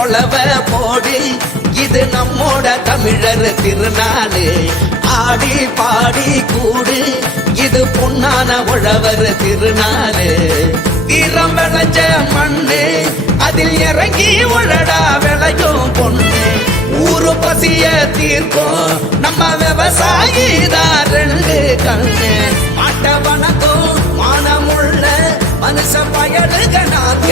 கொலவ போடு இது நம்மோட தமிழர் திருநாளு ஆடி பாடி கூடு இது பொன்னான உழவர் திருநாளு தீரம் விளைஞ்ச மண்ணு அதில் இறங்கி உழடா விளையும் பொண்ணு ஊரு பசிய தீர்க்கும் நம்ம விவசாயி தான் ரெண்டு கண்ணு மாட்ட வணக்கம் மானமுள்ள மனுஷ பயலுக நான்